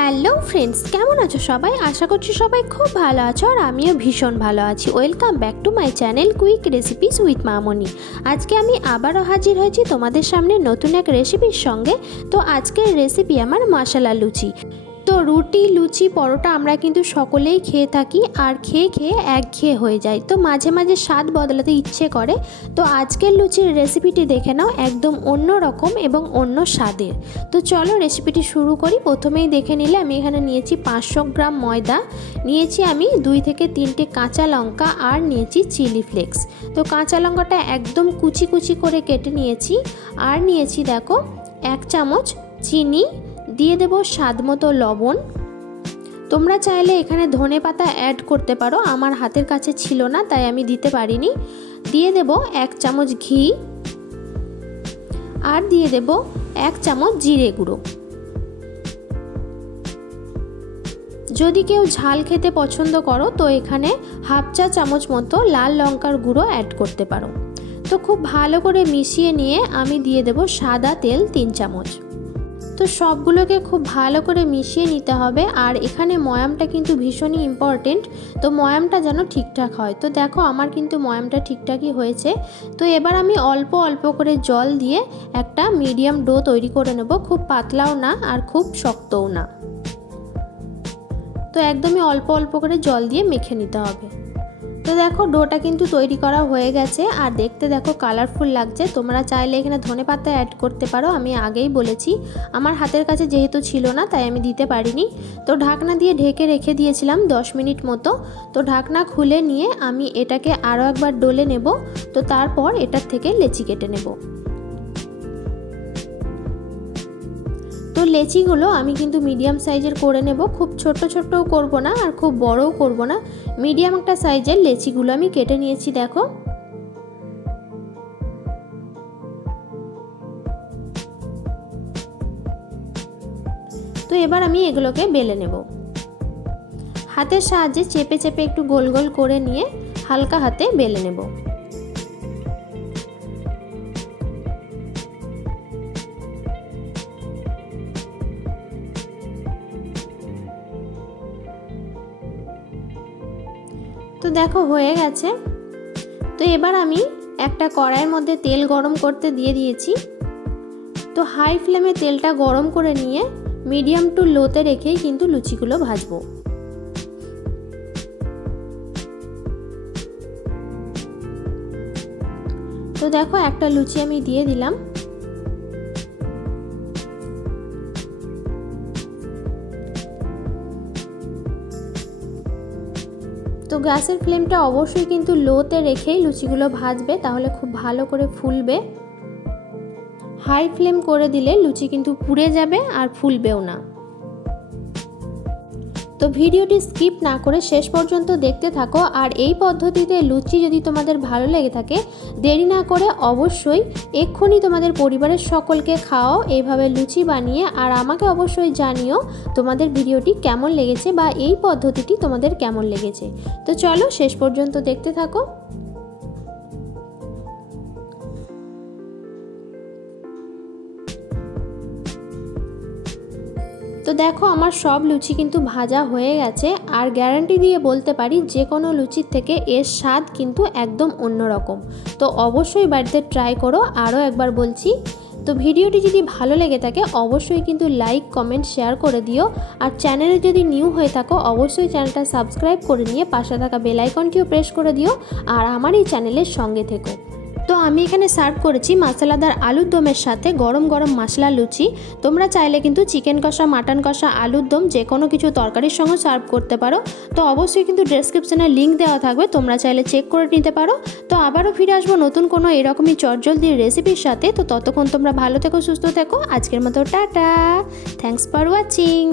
Hello friends, কেমন আছো সবাই? আশা করছি সবাই খুব ভালো আছো আর আমিও ভীষণ ভালো আছি। Welcome back to my channel quick recipes with Mamoni. আজকে আমি আবারও হাজির হয়েছি তোমাদের সামনে নতুন এক রেসিপির সঙ্গে। তো আজকের রেসিপি আমার মশলা লুচি। তো রুটি, লুচি, পরোটা আমরা কিন্তু সকলেই খেয়ে থাকি আর খেয়ে খেয়ে একঘেয়ে হয়ে যায়। তো মাঝে মাঝে স্বাদ বদলাতে ইচ্ছে করে। তো আজকের লুচির রেসিপিটি দেখে নাও, একদম অন্য রকম এবং অন্য স্বাদের। তো চলো রেসিপিটি শুরু করি। প্রথমেই দেখে নিলে আমি এখানে নিয়েছি 500 গ্রাম ময়দা, নিয়েছি আমি 2 থেকে 3টে কাঁচা লঙ্কা আর নিয়েছি চিলি ফ্লেক্স। তো কাঁচা লঙ্কাটা একদম কুচি কুচি করে কেটে নিয়েছি। আর নিয়েছি দেখো 1 চামচ চিনি, দিয়ে দেব স্বাদ মতো লবণ। তোমরা চাইলে এখানে ধনে পাতা অ্যাড করতে পারো, আমার হাতের কাছে ছিল না তাই আমি দিতে পারিনি। দিয়ে দেব 1 চামচ ঘি আর দিয়ে দেব 1 চামচ জিরে গুঁড়ো। যদি কেউ ঝাল খেতে পছন্দ করো তো এখানে হাফ চা চামচ মতো লাল লঙ্কার গুঁড়ো অ্যাড করতে পারো। তো খুব ভালো করে মিশিয়ে নিয়ে আমি দিয়ে দেব সাদা তেল 3 চামচ। তো সবগুলোকে খুব ভালো করে মিশিয়ে নিতে হবে। আর এখানে ময়ামটা কিন্তু ভীষণই ইম্পর্টেন্ট, তো ময়ামটা যেন ঠিকঠাক হয়। তো দেখো আমার কিন্তু ময়ামটা ঠিকঠাকই হয়েছে। তো এবার আমি অল্প অল্প করে জল দিয়ে একটা মিডিয়াম ডো তৈরি করে নেব, খুব পাতলাও না আর খুব শক্তও না। তো একদমই অল্প অল্প করে জল দিয়ে মেখে নিতে হবে। তো দেখো ডোটা কিন্তু তৈরি করা হয়ে গেছে আর দেখতে দেখো কালারফুল লাগছে। তোমরা চাইলে এখানে ধনেপাতা অ্যাড করতে পারো, আমি আগেই বলেছি। আমার হাতের কাছে যেহেতু ছিল না তাই আমি দিতে পারিনি। তো ঢাকনা দিয়ে ঢেকে রেখে দিয়েছিলাম 10 মিনিট মতো। তো ঢাকনা খুলে নিয়ে আমি এটাকে আরও একবার ডলে নেব। তো তারপর এটার থেকে লেচি কেটে নেব। তো লেচিগুলো আমি কিন্তু মিডিয়াম সাইজের করে নেব, খুব ছোট ছোটও করব না আর খুব বড়ও করব না। মিডিয়াম একটা সাইজের লেচিগুলো আমি কেটে নিয়েছি দেখো। তো এবার আমি এগুলোকে বেলে নেব। হাতের সাহায্যে চেপে চেপে একটু গোল গোল করে নিয়ে হালকা হাতে বেলে নেব। তো দেখো হয়ে গেছে। তো এবার আমি একটা কড়াইয়ের মধ্যে তেল গরম করতে দিয়ে দিয়েছি। তো হাই ফ্লেমে তেলটা গরম করে নিয়ে মিডিয়াম টু লোতে রেখেই কিন্তু লুচিগুলো ভাজবো। তো দেখো একটা লুচি আমি দিয়ে দিলাম। তো গ্যাসের ফ্লেমটা অবশ্যই কিন্তু লোতে রেখেই লুচিগুলো ভাজবে, তাহলে খুব ভালো করে ফুলবে। হাই ফ্লেম করে দিলে লুচি কিন্তু পুড়ে যাবে আর ফুলবেও না। তো ভিডিওটি স্কিপ না করে শেষ পর্যন্ত দেখতে থাকো। আর এই পদ্ধতিতে লুচি যদি তোমাদের ভালো লেগে থাকে, দেরি না করে অবশ্যই এক্ষুনি তোমাদের পরিবারের সকলকে খাওয়াও এইভাবে লুচি বানিয়ে। আর আমাকে অবশ্যই জানিও তোমাদের ভিডিওটি কেমন লেগেছে বা এই পদ্ধতিটি তোমাদের কেমন লেগেছে। তো চলো শেষ পর্যন্ত দেখতে থাকো। তো দেখো আমার সব লুচি কিন্তু ভাজা হয়ে গেছে। আর গ্যারান্টি দিয়ে বলতে পারি যে কোনো লুচির থেকে এর স্বাদ কিন্তু একদম অন্যরকম। তো অবশ্যই বাড়িতে ট্রাই করো, আরও একবার বলছি। তো ভিডিওটি যদি ভালো লেগে থাকে অবশ্যই কিন্তু লাইক, কমেন্ট, শেয়ার করে দিও। আর চ্যানেলে যদি নিউ হয়ে থাকো অবশ্যই চ্যানেলটা সাবস্ক্রাইব করে নিয়ে পাশে থাকা বেল আইকনটিও প্রেস করে দিও আর আমার এই চ্যানেলের সঙ্গে থেকো। তো আমি এখানে সার্ভ করেছি মশলাদার আলুর দমের সাথে গরম গরম মশলা লুচি। তোমরা চাইলে কিন্তু চিকেন কষা, মাটন কষা, আলুর দম যে কোনো কিছু তরকারির সঙ্গে সার্ভ করতে পারো। তো অবশ্যই কিন্তু ডেসক্রিপশনে লিঙ্ক দেওয়া থাকবে, তোমরা চাইলে চেক করে নিতে পারো। তো আবারও ফিরে আসবো নতুন কোনো এরকমই চটজলদি রেসিপির সাথে। তো ততক্ষণ তোমরা ভালো থেকো, সুস্থ থেকো। আজকের মতো টাটা, থ্যাঙ্কস ফর ওয়াচিং।